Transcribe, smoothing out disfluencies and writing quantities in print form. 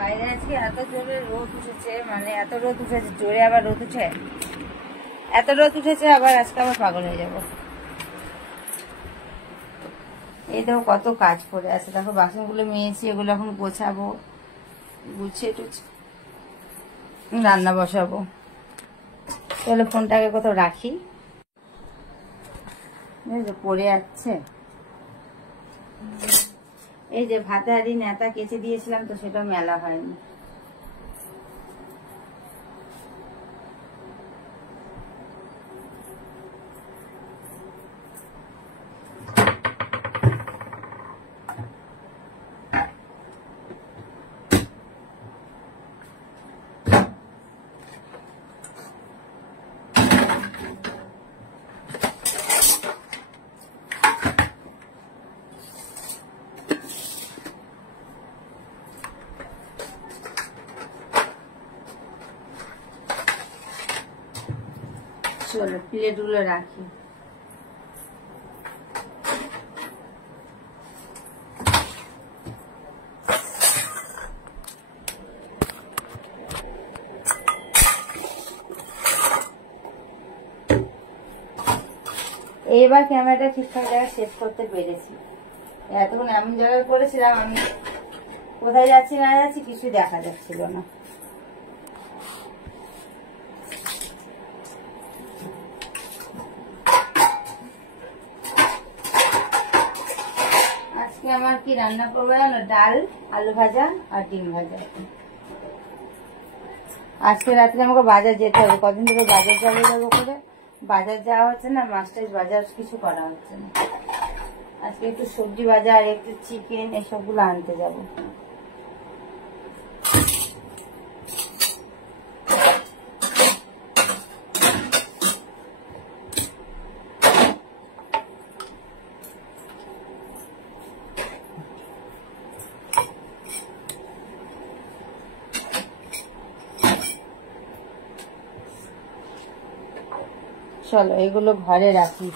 বাইরে আজকে এত জোরে রোদ উঠেছে, মানে এত রোদ উঠেছে, জোরে আবার রোদ উঠে, এত রোদ উঠেছে, আবার আজকে আবার পাগল হয়ে যাবো। এই দেখো কত কাজ পড়ে আছে, দেখো বাসনগুলো মেয়েছি, এগুলো এখন গোছাবো, গুছিয়ে টুছিয়ে রান্না বসাবো। তাহলে ফোনটাকে কোথাও রাখি, পড়ে যাচ্ছে। এই যে ভাতে হাঁড়ি নেতা কেচে দিয়েছিলাম, তো সেটা মেলা হয়নি। চলো প্লেটগুলো রাখি। এইবার ক্যামেরাটা ঠিকঠাক জায়গায় সেট করতে পেরেছি। এতক্ষণ এমন জায়গায় করেছিলাম, আমি কোথায় যাচ্ছি না যাচ্ছি কিছু দেখা যাচ্ছিল না। আজকে আমার কি রান্না করবো জানো? ডাল, আলু ভাজা আর ডিম ভাজা। আজকে রাত্রে আমাকে বাজার যেতে হবে, কদিন ধরে বাজার যাবো করে বাজার যাওয়া হচ্ছে না, মাছ টাছ বাজার কিছু করা হচ্ছে না। আজকে একটু সবজি বাজার, একটু চিকেন, এসবগুলো আনতে যাবো। চলো এগুলো ঘরে রাখি।